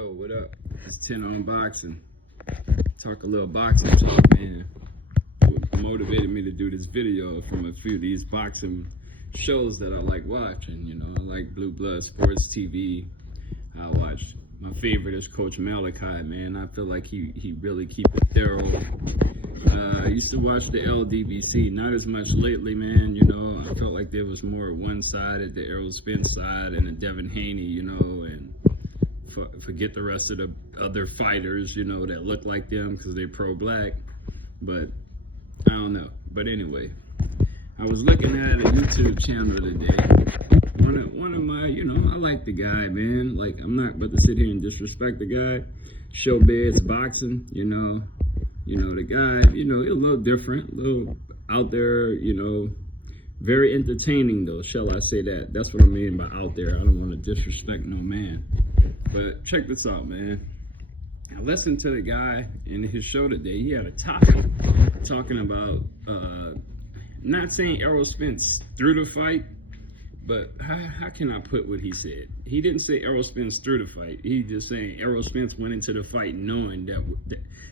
Yo, what up? It's 10 on boxing. Talk a little boxing talk, man. What motivated me to do this video from a few of these boxing shows that I like watching. You know, I like Blue Blood Sports TV. I watch. My favorite is Coach Malachi, man. I feel like he really keeps it thorough. I used to watch the LDBC, not as much lately, man. You know, I felt like there was more one-sided, the Errol Spence side and the Devin Haney, you know, and forget the rest of the other fighters, you know, that look like them because they're pro-black. But I don't know. But anyway, I was looking at a YouTube channel today. One of my, you know, I like the guy, man. Like, I'm not about to sit here and disrespect the guy. ShowBizz boxing, you know, the guy, you know, he's a little different, a little out there, you know, very entertaining though, shall I say that? That's what I mean by out there. I don't want to disrespect no man. But check this out, man. I listened to the guy in his show today. He had a topic talking about, not saying Errol Spence threw the fight, but how can I put what he said? He didn't say Errol Spence threw the fight. He just saying Errol Spence went into the fight knowing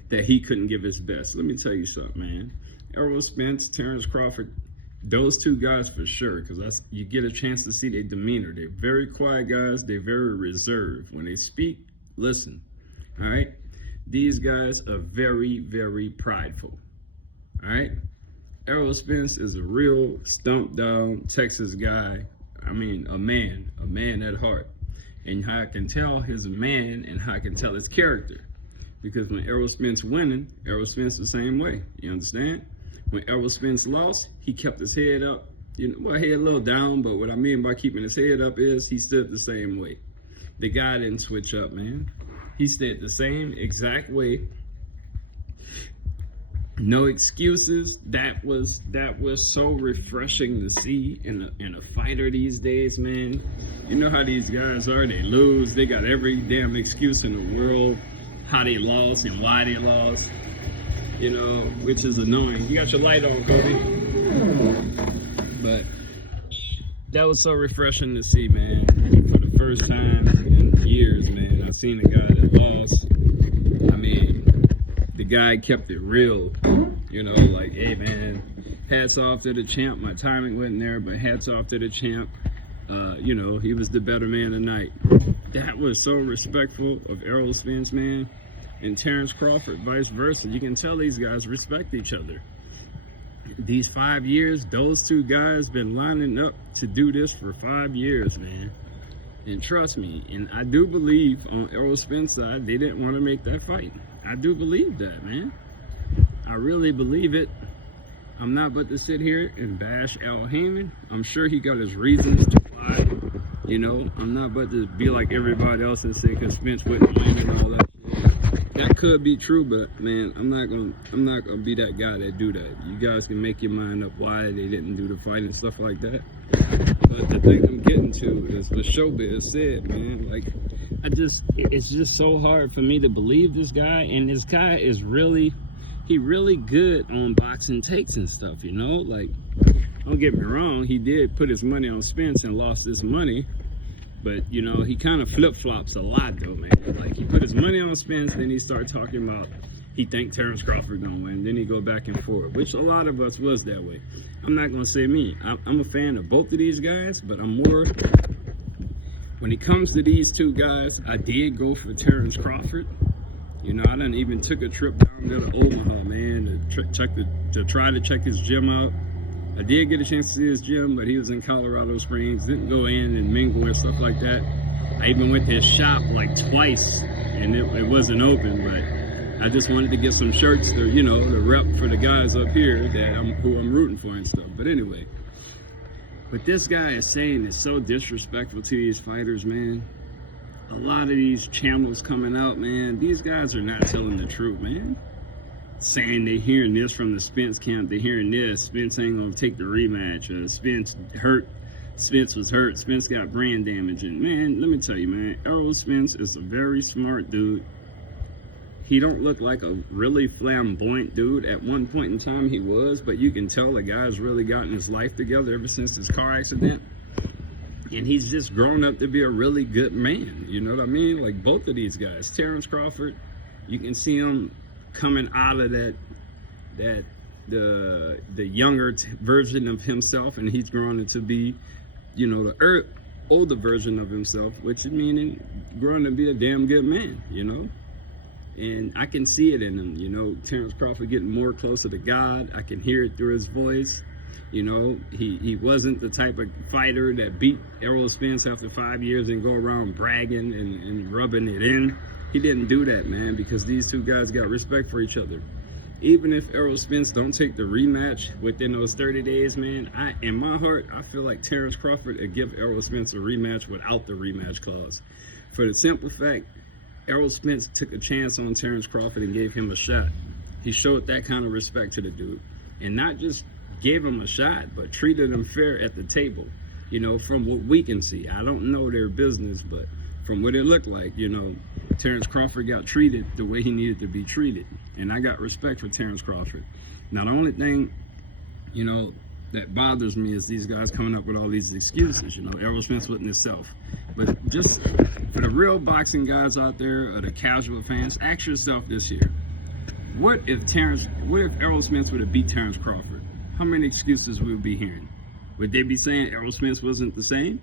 that he couldn't give his best. Let me tell you something, man. Errol Spence, Terrence Crawford, those two guys for sure, because you get a chance to see their demeanor. They're very quiet guys. They're very reserved. When they speak, listen, all right? These guys are very, very prideful, all right? Errol Spence is a real stumped down Texas guy. I mean, a man at heart. And how I can tell he's a man and how I can tell his character. Because when Errol Spence winning, Errol Spence the same way. You understand? When Errol Spence lost, he kept his head up. You know, well, head a little down, but what I mean by keeping his head up is he stood the same way. The guy didn't switch up, man. He stayed the same exact way. No excuses. That was so refreshing to see in a fighter these days, man. You know how these guys are. They lose. They got every damn excuse in the world how they lost and why they lost. You know, which is annoying. You got your light on, Kobe. But that was so refreshing to see, man. For the first time in years, man, I've seen a guy that lost. I mean, the guy kept it real. You know, like, hey, man, hats off to the champ. My timing wasn't there, but hats off to the champ. You know, he was the better man tonight. That was so respectful of Errol Spence, man. And Terrence Crawford, vice versa. You can tell these guys respect each other. These 5 years, those two guys been lining up to do this for 5 years, man. And trust me, and I do believe on Errol Spence's side, they didn't want to make that fight. I do believe that, man. I really believe it. I'm not about to sit here and bash Al Heyman. I'm sure he got his reasons to why. You know, I'm not about to be like everybody else and say because Spence wouldn't win and all that. That could be true, but man, I'm not gonna be that guy that do that. You guys can make your mind up why they didn't do the fight and stuff like that. But the thing I'm getting to is the ShowBizz said, man, like, it's just so hard for me to believe this guy, and this guy is really good on boxing takes and stuff, you know? Like, don't get me wrong, he did put his money on Spence and lost his money. But, you know, he kind of flip-flops a lot, though, man. Like, he put his money on Spence, then he started talking about he think Terrence Crawford gonna win. Then he go back and forth, which a lot of us was that way. I'm not going to say me. I'm a fan of both of these guys, but I'm more... When it comes to these two guys, I did go for Terrence Crawford. You know, I done even took a trip down there to Omaha, man, to try to check his gym out. I did get a chance to see his gym, but he was in Colorado Springs. Didn't go in and mingle and stuff like that. I even went to his shop like twice, and it wasn't open. But I just wanted to get some shirts to, you know, the rep for the guys up here who I'm rooting for and stuff. But anyway, what this guy is saying is so disrespectful to these fighters, man. A lot of these channels coming out, man, these guys are not telling the truth, man. Saying they're hearing this from the Spence camp, they're hearing this, Spence ain't gonna take the rematch, Spence was hurt, Spence got brain damage, and man, let me tell you, man, Errol Spence is a very smart dude. He don't look like a really flamboyant dude. At one point in time he was, but you can tell the guy's really gotten his life together ever since his car accident. And he's just grown up to be a really good man. You know what I mean? Like both of these guys. Terrence Crawford, you can see him coming out of the younger version of himself, and he's grown into be, you know, the older version of himself, which is meaning growing to be a damn good man, you know? And I can see it in him, you know, Terrence Crawford getting more closer to God. I can hear it through his voice. You know, he wasn't the type of fighter that beat Errol Spence after 5 years and go around bragging and rubbing it in. He didn't do that, man, because these two guys got respect for each other. Even if Errol Spence don't take the rematch within those 30 days, man, in my heart, I feel like Terrence Crawford would give Errol Spence a rematch without the rematch clause. For the simple fact, Errol Spence took a chance on Terrence Crawford and gave him a shot. He showed that kind of respect to the dude. And not just gave him a shot, but treated him fair at the table. You know, from what we can see. I don't know their business, but from what it looked like, you know, Terrence Crawford got treated the way he needed to be treated. And I got respect for Terrence Crawford. Now, the only thing, you know, that bothers me is these guys coming up with all these excuses. You know, Errol Spence wasn't himself. But just for the real boxing guys out there, or the casual fans, ask yourself this year. What if Errol Spence would have beat Terrence Crawford? How many excuses would we be hearing? Would they be saying Errol Spence wasn't the same?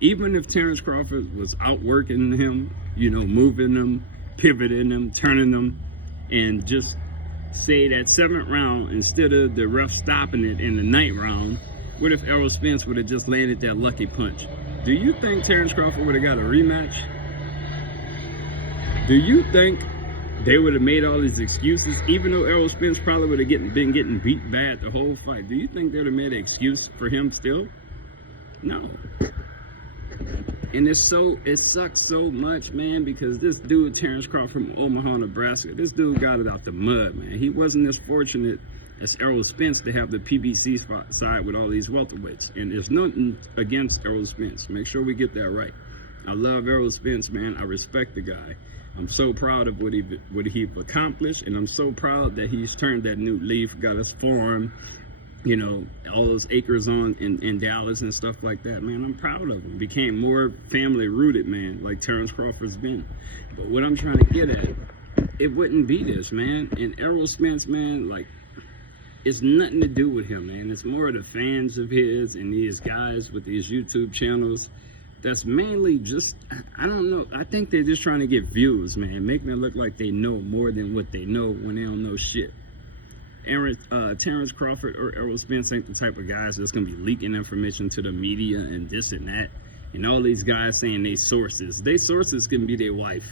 Even if Terrence Crawford was outworking him, you know, moving him, pivoting him, turning him, and just say that 7th round, instead of the ref stopping it in the 9th round, what if Errol Spence would have just landed that lucky punch? Do you think Terrence Crawford would have got a rematch? Do you think they would have made all these excuses, even though Errol Spence probably would have been getting beat bad the whole fight? Do you think they would have made an excuse for him still? No. And it sucks so much, man, because this dude, Terrence Crawford from Omaha, Nebraska, this dude got it out the mud, man. He wasn't as fortunate as Errol Spence to have the PBC side with all these welterweights. And there's nothing against Errol Spence. Make sure we get that right. I love Errol Spence, man. I respect the guy. I'm so proud of what he accomplished, and I'm so proud that he's turned that new leaf, got his farm, you know, all those acres in Dallas and stuff like that, man. I'm proud of him. Became more family rooted, man, like Terrence Crawford's been. But what I'm trying to get at, it wouldn't be this, man. And Errol Spence, man, like, it's nothing to do with him, man. It's more of the fans of his and these guys with these YouTube channels. That's mainly just, I don't know. I think they're just trying to get views, man. Making it look like they know more than what they know when they don't know shit. Terrence Crawford or Errol Spence ain't the type of guys that's going to be leaking information to the media and this and that. And all these guys saying they sources. They sources can be their wife.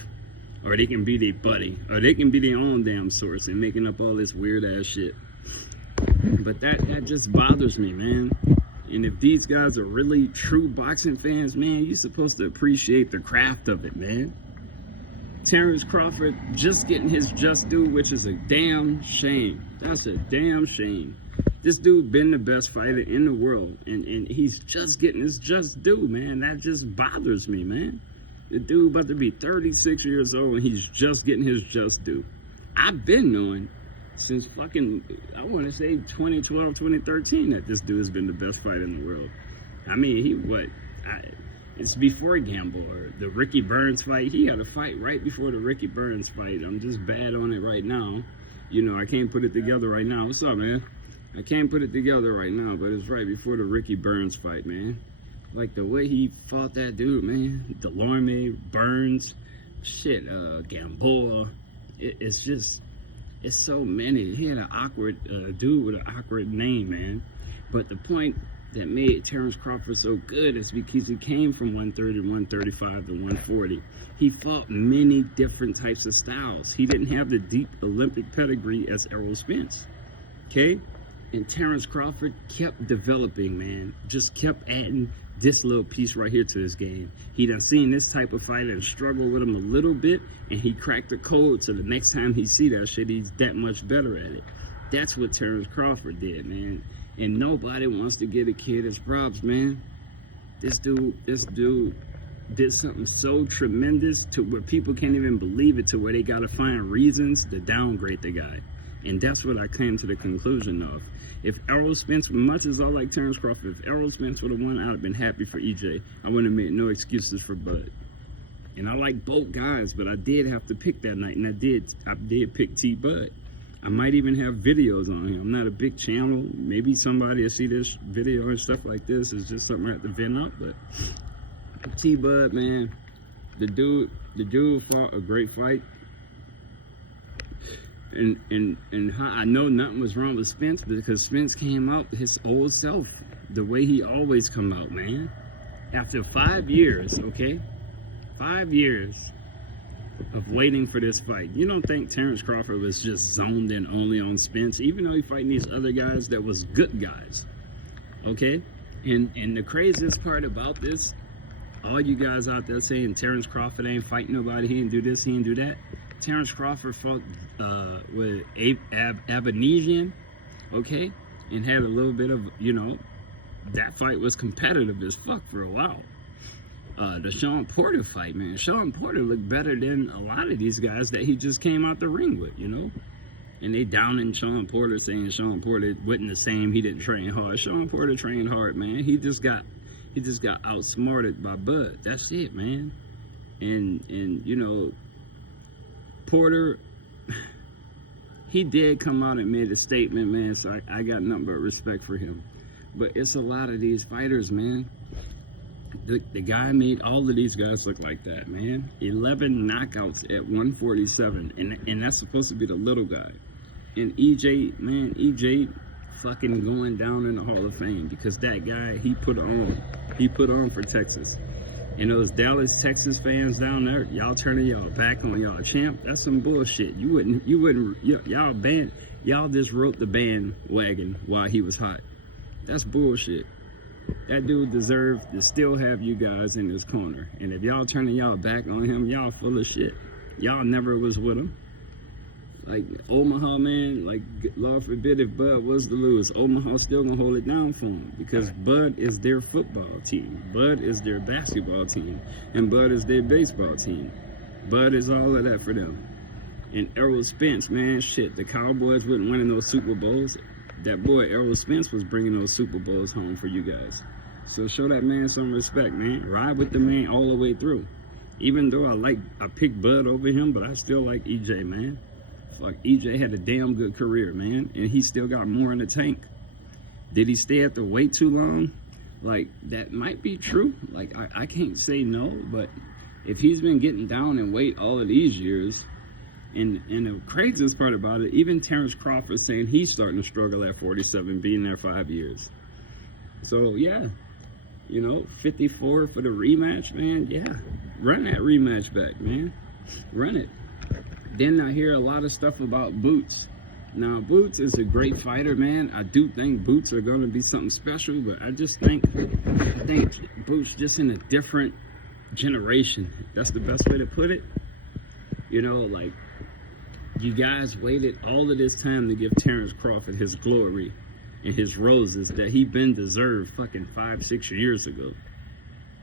Or they can be their buddy. Or they can be their own damn source and making up all this weird ass shit. But that just bothers me, man. And if these guys are really true boxing fans, man, you're supposed to appreciate the craft of it, man. Terrence Crawford just getting his just due, which is a damn shame. That's a damn shame. This dude been the best fighter in the world, and he's just getting his just due, man. That just bothers me, man. The dude about to be 36 years old, and he's just getting his just due. I've been knowing since fucking, I want to say 2012, 2013, that this dude has been the best fighter in the world. I mean, it's before Gamble or the Ricky Burns fight. He had a fight right before the Ricky Burns fight. I'm just bad on it right now. You know, I can't put it together right now. What's up, man? I can't put it together right now, but it's right before the Ricky Burns fight, man. Like the way he fought that dude, man. Delorme, Burns, shit, Gamboa. It's just, it's so many. He had an awkward dude with an awkward name, man. But the point that made Terrence Crawford so good is because he came from 130 to 135 to 140. He fought many different types of styles. He didn't have the deep Olympic pedigree as Errol Spence, okay? And Terrence Crawford kept developing, man. Just kept adding this little piece right here to his game. He done seen this type of fighter and struggled with him a little bit, and he cracked the code so the next time he see that shit, he's that much better at it. That's what Terrence Crawford did, man. And nobody wants to get a kid his props, man. This dude did something so tremendous to where people can't even believe it, to where they gotta find reasons to downgrade the guy. And that's what I came to the conclusion of. If Errol Spence, much as I like Terrence Crawford, if Errol Spence would have won, I'd have been happy for EJ. I wouldn't have made no excuses for Bud. And I like both guys, but I did have to pick that night, and I did pick T-Bud. I might even have videos on him. I'm not a big channel. Maybe somebody will see this video and stuff like this. It's just something I have to vent up, but T-Bud, man, the dude fought a great fight. And I know nothing was wrong with Spence because Spence came out his old self, the way he always come out, man. After 5 years, okay? 5 years of waiting for this fight. You don't think Terrence Crawford was just zoned in only on Spence, even though he fighting these other guys that was good guys, okay? And the craziest part about this, all you guys out there saying Terrence Crawford ain't fighting nobody, he didn't do this, he didn't do that. Terrence Crawford fought with Abanesian, okay? And had a little bit of, you know, that fight was competitive as fuck for a while. The Sean Porter fight, man. Sean Porter looked better than a lot of these guys that he just came out the ring with, you know? And they downing Sean Porter, saying Sean Porter wasn't the same, he didn't train hard. Sean Porter trained hard, man. He just got outsmarted by Bud. That's it, man. And you know, Porter, he did come out and made a statement, man, so I got nothing but respect for him. But it's a lot of these fighters, man. The guy made all of these guys look like that, man. 11 knockouts at 147, and that's supposed to be the little guy. And EJ, man, EJ fucking going down in the Hall of Fame because that guy, he put on for Texas. And those Dallas, Texas fans down there, y'all turning y'all back on y'all champ, that's some bullshit. Y'all just wrote the bandwagon while he was hot. That's bullshit. That dude deserved to still have you guys in his corner. And if y'all turning y'all back on him, y'all full of shit. Y'all never was with him. Like Omaha, man, like Lord forbid if Bud was to lose, Omaha still gonna hold it down for him because Bud is their football team, Bud is their basketball team, and Bud is their baseball team. Bud is all of that for them. And Errol Spence, man, shit, the Cowboys wasn't winning those Super Bowls. That boy Errol Spence was bringing those Super Bowls home for you guys. So show that man some respect, man. Ride with the man all the way through. Even though I picked Bud over him, but I still like EJ, man. Fuck, EJ had a damn good career, man, and he still got more in the tank. Did he stay at the weight too long? Like, that might be true. Like, I can't say no, but if he's been getting down in weight all of these years, and the craziest part about it, even Terrence Crawford saying he's starting to struggle at 47, being there 5 years. So, yeah, you know, 54 for the rematch, man, yeah. Run that rematch back, man. Run it. Then I hear a lot of stuff about Boots. Now, Boots is a great fighter, man. I do think Boots are going to be something special, but I think Boots just in a different generation. That's the best way to put it. You know, like, you guys waited all of this time to give Terrence Crawford his glory and his roses that he been deserved fucking 5-6 years ago.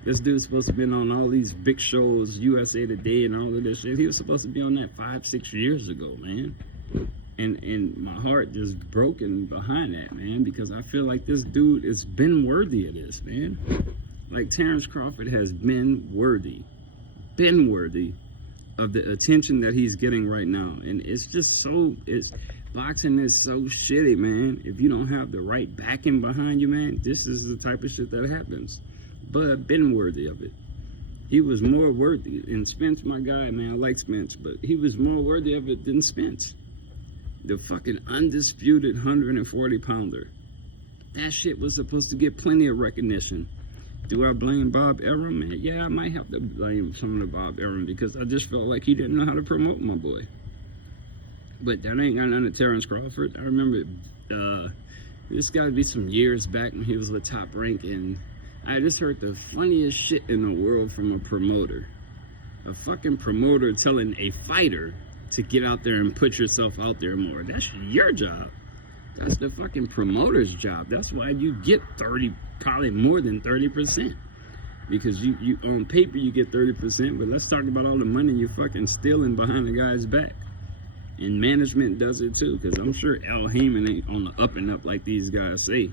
This dude's supposed to be on all these big shows, USA Today and all of this shit. He was supposed to be on that 5-6 years ago, man. And my heart just broken behind that, man, because I feel like this dude has been worthy of this, man. Like, Terrence Crawford has been worthy of the attention that he's getting right now. And it's just boxing is so shitty, man. If you don't have the right backing behind you, man, this is the type of shit that happens. But been worthy of it. He was more worthy. And Spence, my guy, man, I like Spence, but he was more worthy of it than Spence. The fucking undisputed 140-pounder. That shit was supposed to get plenty of recognition. Do I blame Bob Arum, man? Yeah, I might have to blame some of the Bob Arum because I just felt like he didn't know how to promote my boy. But that ain't got nothing to Terrence Crawford. I remember this got to be some years back when he was the top rank, and I just heard the funniest shit in the world from a promoter. A fucking promoter telling a fighter to get out there and put yourself out there more. That's your job. That's the fucking promoter's job. That's why you get 30, probably more than 30%. Because you on paper you get 30%, but let's talk about all the money you're fucking stealing behind the guy's back. And management does it too, because I'm sure Al Heyman ain't on the up and up like these guys say.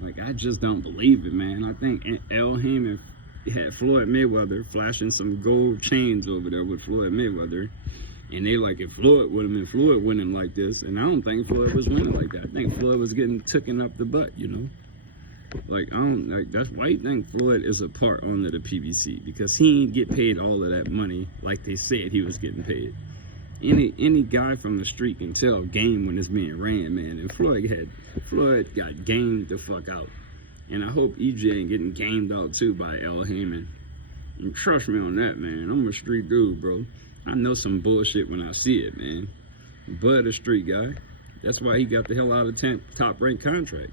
Like, I just don't believe it, man. I think Al Heyman had Floyd Mayweather flashing some gold chains over there with Floyd Mayweather. And they like, if Floyd would have been Floyd winning like this, and I don't think Floyd was winning like that. I think Floyd was getting taken up the butt, you know? Like, that's why you think Floyd is a part owner of the PBC, because he didn't get paid all of that money like they said he was getting paid. Any guy from the street can tell game when it's being ran, man. And Floyd got gamed the fuck out. And I hope EJ ain't getting gamed out too by Al Heyman. And trust me on that, man. I'm a street dude, bro. I know some bullshit when I see it, man. Bud a street guy. That's why he got the hell out of top ranked contract.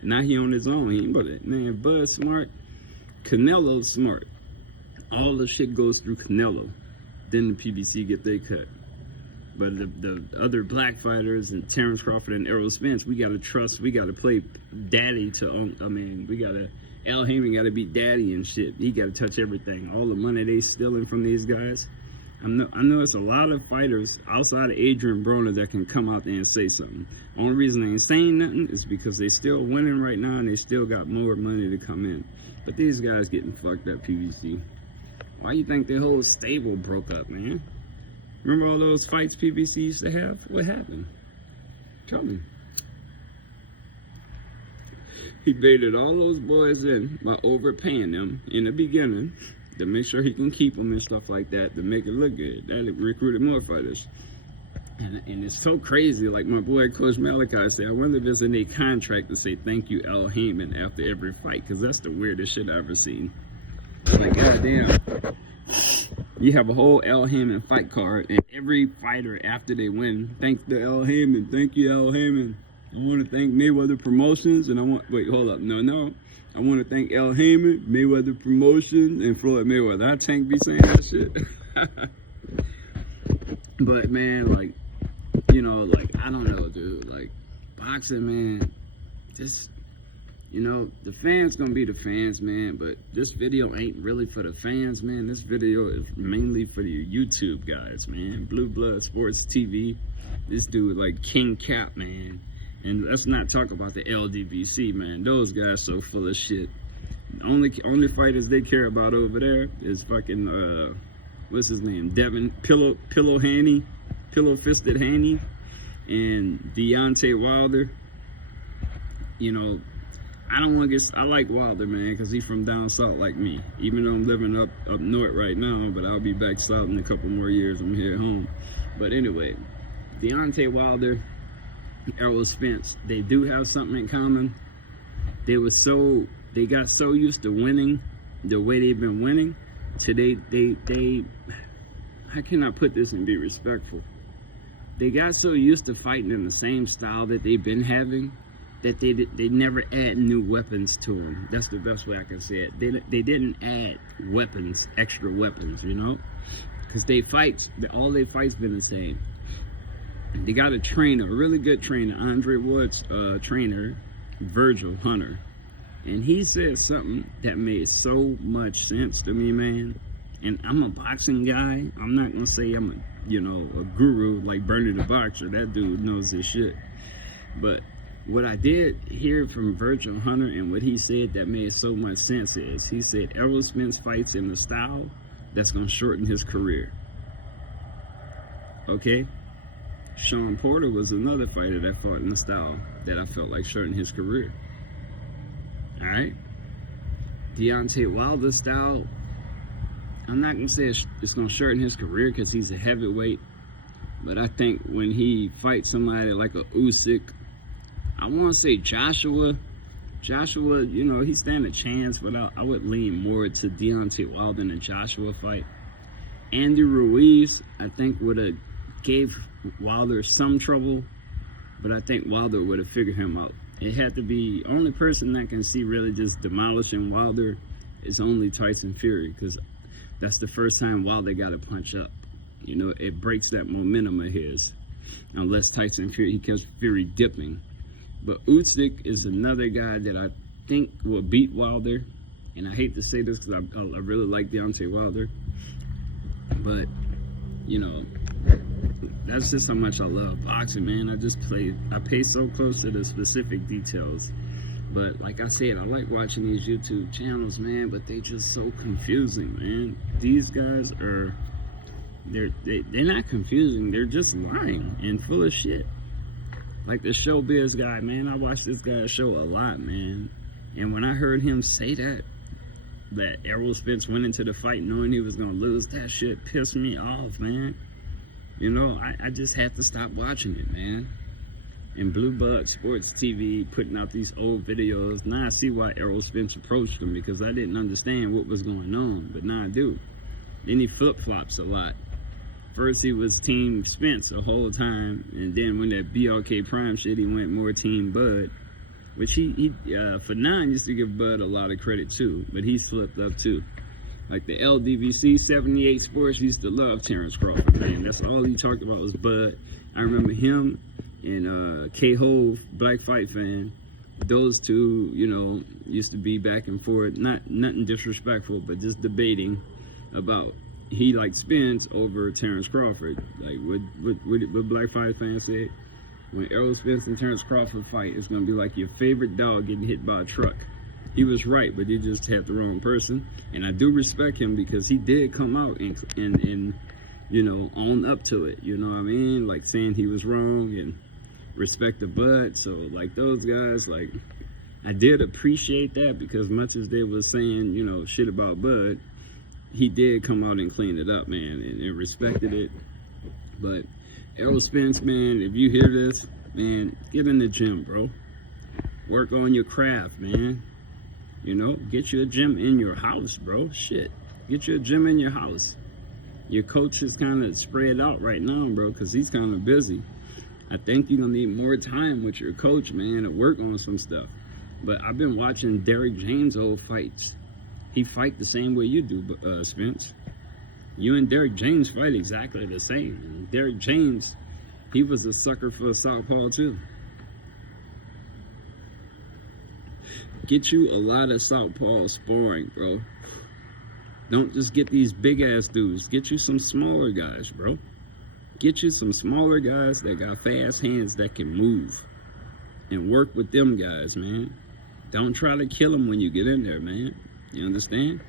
And now he on his own. He ain't but it. Man, Bud's smart. Canelo's smart. All the shit goes through Canelo. Then the PBC get their cut. But the other black fighters and Terrence Crawford and Errol Spence, we gotta trust, we gotta play daddy to, Al Heyman gotta be daddy and shit. He gotta touch everything. All the money they stealing from these guys. I know it's a lot of fighters outside of Adrian Broner that can come out there and say something. Only reason they ain't saying nothing is because they still winning right now and they still got more money to come in. But these guys getting fucked up, PBC. Why you think the whole stable broke up, man? Remember all those fights PBC used to have? What happened? Tell me. He baited all those boys in by overpaying them in the beginning to make sure he can keep them and stuff like that, to make it look good. That recruited more fighters. And it's so crazy, like my boy Coach Malachi said, I wonder if there's any contract to say thank you Al Heyman after every fight, because that's the weirdest shit I've ever seen. Like, goddamn. You have a whole Al Heyman fight card, and every fighter after they win, thanks to Al Heyman, thank you Al Heyman. I want to thank Mayweather Promotions, and I want to thank Al Heyman, Mayweather Promotions, and Floyd Mayweather. I can't be saying that shit. But man, like, you know, like, I don't know, dude. Like, boxing, man, just, you know, the fans gonna be the fans, man, but this video ain't really for the fans, man. This video is mainly for the YouTube guys, man. Blue Blood Sports TV. This dude, like, King Cap, man. And let's not talk about the LDBC, man. Those guys so full of shit. Only fighters they care about over there is fucking, what's his name? Devin Pillow Fisted Haney, and Deontay Wilder. You know, I like Wilder, man, because he's from down south like me. Even though I'm living up north right now, but I'll be back south in a couple more years. I'm here at home. But anyway, Deontay Wilder, Errol Spence, they do have something in common. They got so used to winning the way they've been winning, they how can I put this and be respectful? They got so used to fighting in the same style that they've been having that they never add new weapons to them. That's the best way I can say it. They didn't add weapons, extra weapons, you know? Because all their fights been the same. They got a trainer, a really good trainer, Andre Ward's trainer, Virgil Hunter. And he said something that made so much sense to me, man. And I'm a boxing guy. I'm not going to say I'm a guru like Bernie the Boxer. That dude knows his shit. But what I did hear from Virgil Hunter and what he said that made so much sense is, he said Errol Spence fights in the style that's going to shorten his career. Okay? Sean Porter was another fighter that fought in the style that I felt like shortened his career. Alright? Deontay Wilder's style, I'm not going to say it's going to shorten his career because he's a heavyweight, but I think when he fights somebody like a Usyk, I want to say Joshua, you know, he stand a chance, but I would lean more to Deontay Wilder in a Joshua fight. Andy Ruiz, I think, would have gave Wilder some trouble, but I think Wilder would have figured him out. It had to be, only person that can see really just demolishing Wilder is only Tyson Fury, because that's the first time Wilder got to punch up. You know, it breaks that momentum of his, unless Tyson Fury, he keeps Fury dipping. But Usyk is another guy that I think will beat Wilder, and I hate to say this because I really like Deontay Wilder, but, you know, that's just how much I love boxing, man. I pay so close to the specific details. But like I said, I like watching these YouTube channels, man, but they just so confusing, man. These guys are, they're not confusing, they're just lying and full of shit. Like the ShowBizz guy, man, I watch this guy's show a lot, man. And when I heard him say that Errol Spence went into the fight knowing he was gonna lose, that shit pissed me off, man. You know, I just had to stop watching it, man. And Blue Bug Sports TV putting out these old videos. Now I see why Errol Spence approached him, because I didn't understand what was going on, but now I do. Then he flip-flops a lot. First he was Team Spence the whole time, and then when that BRK Prime shit, he went more Team Bud, which he for 9 used to give Bud a lot of credit too, but he's flipped up too. Like the LDVC 78 Sports used to love Terrence Crawford, man. That's all he talked about was Bud. I remember him and K-Hove, Black Fight Fan. Those two, you know, used to be back and forth, nothing disrespectful, but just debating about he liked Spence over Terrence Crawford. Like what Black Fight Fan said, when Errol Spence and Terrence Crawford fight, it's gonna be like your favorite dog getting hit by a truck. He was right, but he just had the wrong person. And I do respect him because he did come out and you know, own up to it. You know what I mean? Like saying he was wrong and respect the Bud. So like those guys, like I did appreciate that, because much as they was saying, you know, shit about Bud, he did come out and clean it up, man, and respected it. But Errol Spence, man, if you hear this, man, get in the gym, bro. Work on your craft, man. You know, get you a gym in your house, bro. Shit, get you a gym in your house. Your coach is kind of spread out right now, bro, because he's kind of busy. I think you're going to need more time with your coach, man, to work on some stuff. But I've been watching Derrick James' old fights. He fight the same way you do, Spence. You and Derrick James fight exactly the same. And Derrick James, he was a sucker for southpaw too. Get you a lot of southpaw sparring, bro. Don't just get these big ass dudes. Get you some smaller guys, bro. Get you some smaller guys that got fast hands that can move. And work with them guys, man. Don't try to kill them when you get in there, man. You understand?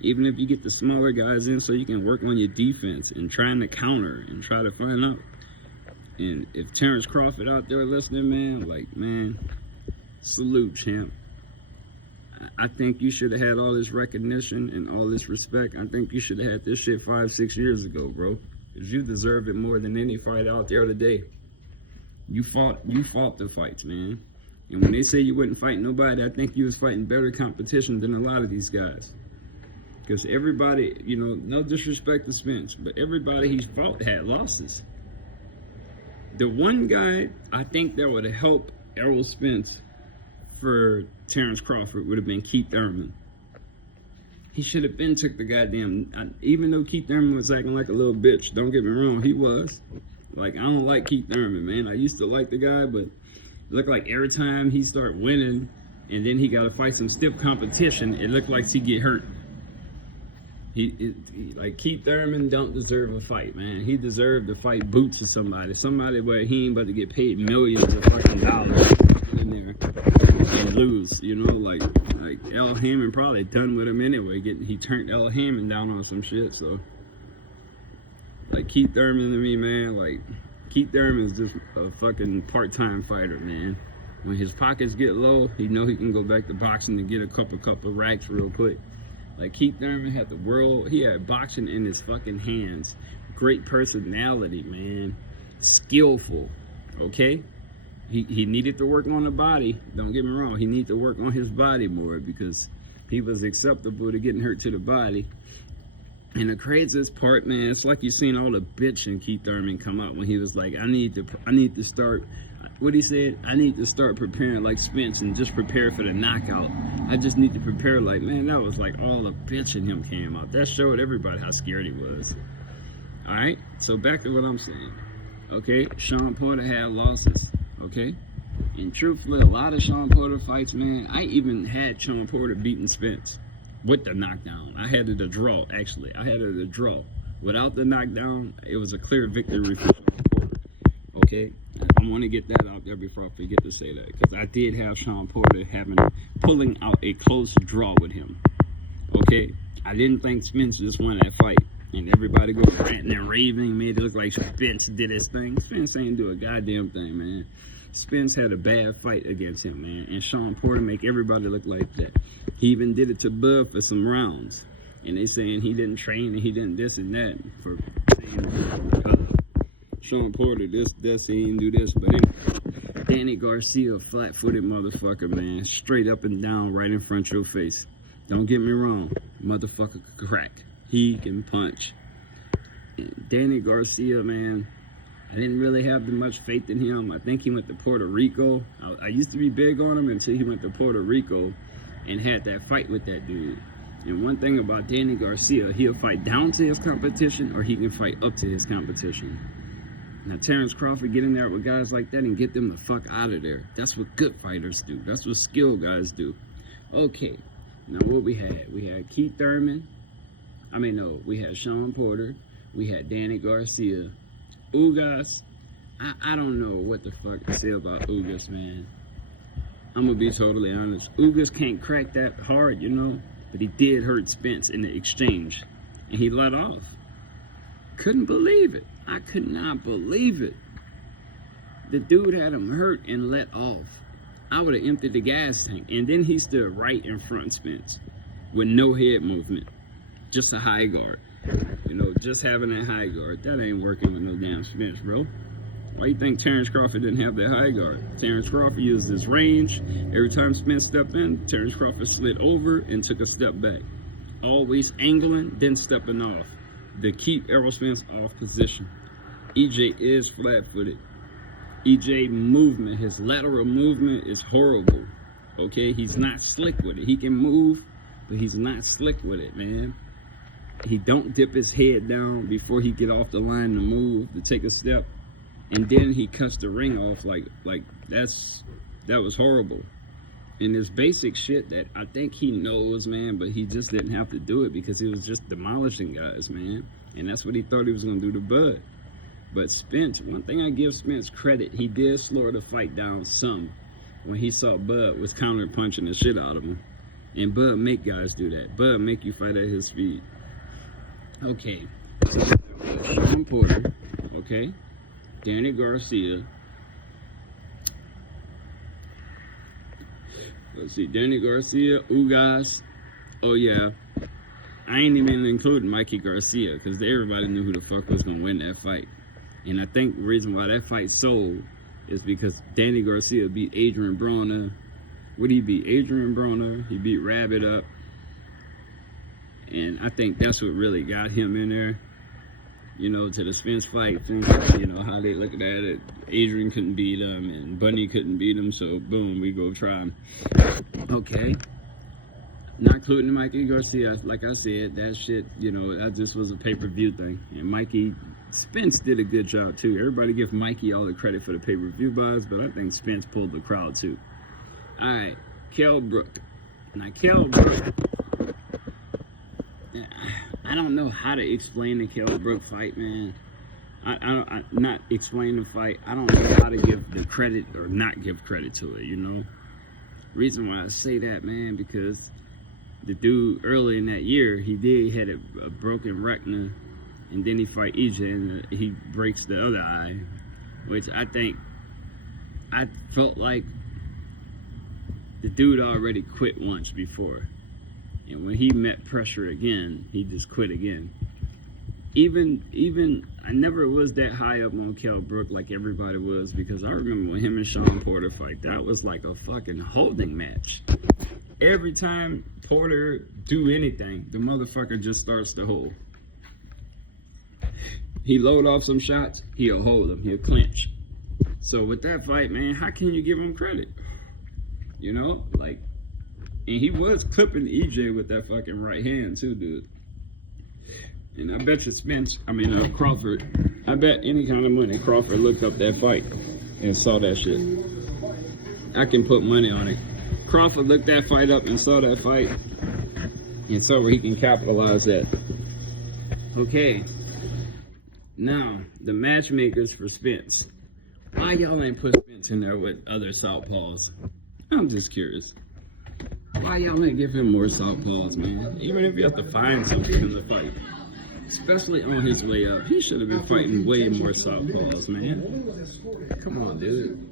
Even if you get the smaller guys in so you can work on your defense and trying to counter and try to find out. And if Terrence Crawford out there listening, man, like, man, salute, champ. I think you should have had all this recognition and all this respect. I think you should have had this shit 5-6 years ago, bro. Because you deserve it more than any fight out there today. You fought the fights, man. And when they say you wouldn't fight nobody, I think you was fighting better competition than a lot of these guys. Because everybody, you know, no disrespect to Spence, but everybody he's fought had losses. The one guy I think that would have helped Errol Spence for Terrence Crawford would have been Keith Thurman. He should have been took the goddamn, even though Keith Thurman was acting like a little bitch, don't get me wrong, he was. Like, I don't like Keith Thurman, man. I used to like the guy, but it looked like every time he start winning and then he got to fight some stiff competition, it looked like he get hurt. Like Keith Thurman don't deserve a fight, man. He deserved to fight Boots or somebody where he ain't about to get paid millions of fucking dollars in there and lose, you know, like Al Hammond probably done with him anyway. He turned Al Hammond down on some shit, so like Keith Thurman to me, man, like Keith Thurman is just a fucking part-time fighter, man. When his pockets get low, he know he can go back to boxing and get a couple racks real quick. Like Keith Thurman had the world, he had boxing in his fucking hands. Great personality, man. Skillful, okay? He needed to work on the body. Don't get me wrong, he needed to work on his body more because he was acceptable to getting hurt to the body. And the craziest part, man, it's like you seen all the bitch in Keith Thurman come out when he was like, I need to start, what he said, I need to start preparing like Spence and just prepare for the knockout. I just need to prepare like, man, that was like all the bitch in him came out. That showed everybody how scared he was. All right, so back to what I'm saying. Okay, Sean Porter had losses, okay? And truthfully, a lot of Sean Porter fights, man, I even had Sean Porter beating Spence with the knockdown. I had it a draw, actually. I had it a draw. Without the knockdown, it was a clear victory for Sean Porter. Okay, I want to get that out there before I forget to say that, because I did have Sean Porter pulling out a close draw with him. Okay, I didn't think Spence just won that fight, and everybody goes ranting and raving, made it look like Spence did his thing. Spence ain't do a goddamn thing, man. Spence had a bad fight against him, man, and Sean Porter make everybody look like that. He even did it to Bud for some rounds, and they saying he didn't train and he didn't this and that for saying Sean Porter this, he didn't do this. But anyway, Danny Garcia, flat-footed motherfucker, man, straight up and down, right in front of your face. Don't get me wrong, motherfucker could crack. He can punch. Danny Garcia, man, I didn't really have much faith in him. I think he went to Puerto Rico. I used to be big on him until he went to Puerto Rico and had that fight with that dude. And one thing about Danny Garcia, he'll fight down to his competition or he can fight up to his competition. Now, Terrence Crawford, get in there with guys like that and get them the fuck out of there. That's what good fighters do. That's what skilled guys do. Okay, now what we had? We had Keith Thurman. We had Sean Porter. We had Danny Garcia. Ugas, I don't know what the fuck to say about Ugas, man. I'm gonna be totally honest. Ugas can't crack that hard, you know, but he did hurt Spence in the exchange, and he let off. Couldn't believe it. I could not believe it. The dude had him hurt and let off. I would have emptied the gas tank, and then he stood right in front of Spence with no head movement, just a high guard. You know, just having that high guard, that ain't working with no damn Spence, bro. Why you think Terrence Crawford didn't have that high guard? Terrence Crawford used his range. Every time Spence stepped in, Terrence Crawford slid over and took a step back. Always angling, then stepping off to keep Errol Spence off position. EJ is flat-footed. EJ movement, his lateral movement is horrible. Okay, he's not slick with it. He can move, but he's not slick with it, man. He don't dip his head down before he get off the line to move, to take a step. And then he cuts the ring off like that was horrible. And this basic shit that I think he knows, man, but he just didn't have to do it because he was just demolishing guys, man. And that's what he thought he was going to do to Bud. But Spence, one thing I give Spence credit, he did slow the fight down some when he saw Bud was counter-punching the shit out of him. And Bud make guys do that. Bud make you fight at his speed. Okay, so Sean Porter, okay, Danny Garcia. Let's see, Danny Garcia, Ugas. Oh yeah, I ain't even including Mikey Garcia because everybody knew who the fuck was gonna win that fight. And I think the reason why that fight sold is because Danny Garcia beat Adrian Broner. What did he beat? Adrian Broner. He beat Rabbit up. And I think that's what really got him in there, you know, to the Spence fight. You know, how they looked at it. Adrian couldn't beat him and Bunny couldn't beat him, so boom, we go try him. Okay. Not including Mikey Garcia. Like I said, that shit, you know, that just was a pay-per-view thing. And Spence did a good job, too. Everybody give Mikey all the credit for the pay-per-view buys, but I think Spence pulled the crowd, too. All right, Kell Brook. Now, Kell Brook, I don't know how to explain the Kell Brook fight, man. I not explain the fight. I don't know how to give the credit or not give credit to it, you know. Reason why I say that, man, because the dude early in that year, he had a broken retina, and then he fight EJ and he breaks the other eye, which I felt like the dude already quit once before. And when he met pressure again, he just quit again. Even I never was that high up on Kell Brook like everybody was, because I remember when him and Sean Porter fight, that was like a fucking holding match. Every time Porter do anything, the motherfucker just starts to hold. He load off some shots, he'll hold them, he'll clinch. So with that fight, man, how can you give him credit? You know, like, and he was clipping EJ with that fucking right hand too, dude. And I bet you Crawford, I bet any kind of money Crawford looked up that fight and saw that shit. I can put money on it. Crawford looked that fight up and saw that fight and saw where he can capitalize that. Okay, Now, the matchmakers for Spence. Why y'all ain't put Spence in there with other southpaws? I'm just curious. Why y'all ain't give him more southpaws, man? Even if you have to find something in the fight. Especially on his way up. He should have been fighting way more southpaws, man. Come on, dude.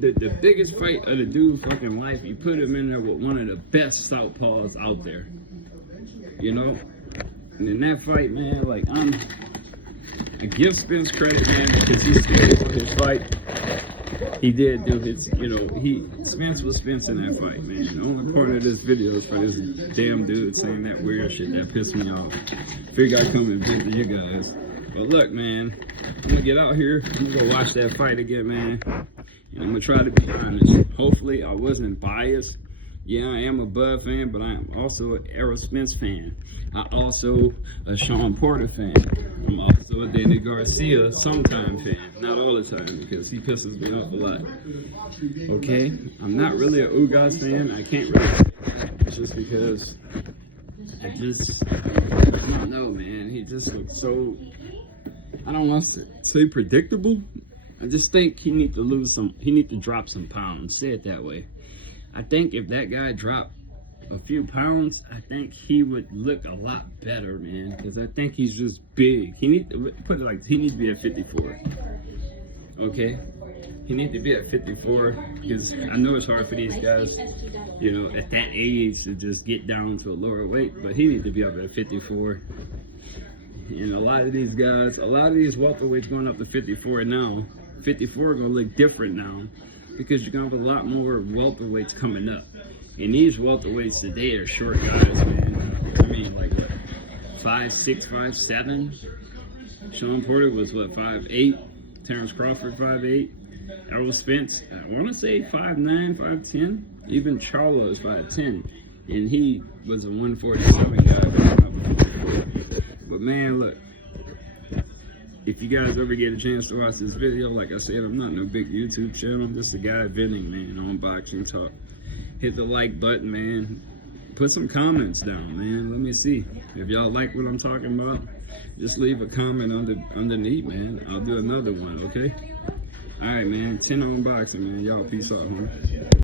The biggest fight of the dude's fucking life, you put him in there with one of the best southpaws out there. You know? And in that fight, man, like, I give Spence credit, man, because he stayed for his fight. He did do his, you know, Spence was Spence in that fight, man. The only part of this video is for this damn dude saying that weird shit that pissed me off. Figure I'd come and visit you guys. But look, man, I'm gonna get out here. I'm gonna go watch that fight again, man. And I'm gonna try to be honest. Hopefully, I wasn't biased. Yeah, I am a Bud fan, but I am also an Errol Spence fan. I also a Sean Porter fan. I'm also a Danny Garcia sometime fan. Not all the time, because he pisses me off a lot. Okay? I'm not really a Ugas fan. I can't really say that. It's just because I don't know, man. He just looks so, I don't want to say predictable. I just think he need to drop some pounds. Say it that way. I think if that guy dropped a few pounds, I think he would look a lot better, man. Because I think he's just big. He needs to put it like he needs to be at 54. Okay, he needs to be at 54 because I know it's hard for these guys, you know, at that age to just get down to a lower weight. But he needs to be up at 54. You know, a lot of these guys, a lot of these welterweights going up to 54 now. 54 gonna look different now, because you're gonna have a lot more welterweights coming up. And these welterweights today are short guys, man. I mean, like what, 5'6", 5'7". Sean Porter was what, 5'8". Terrence Crawford 5'8". Errol Spence, I want to say 5'9", 5'10". Even Charlo is 5'10", and he was a 147 guy. But man, look. If you guys ever get a chance to watch this video, like I said, I'm not no big YouTube channel. I'm just a guy venting, man, on boxing talk. Hit the like button, man. Put some comments down, man. Let me see. If y'all like what I'm talking about, just leave a comment underneath, man. I'll do another one, okay? All right, man. 10 on boxing, man. Y'all peace out, man.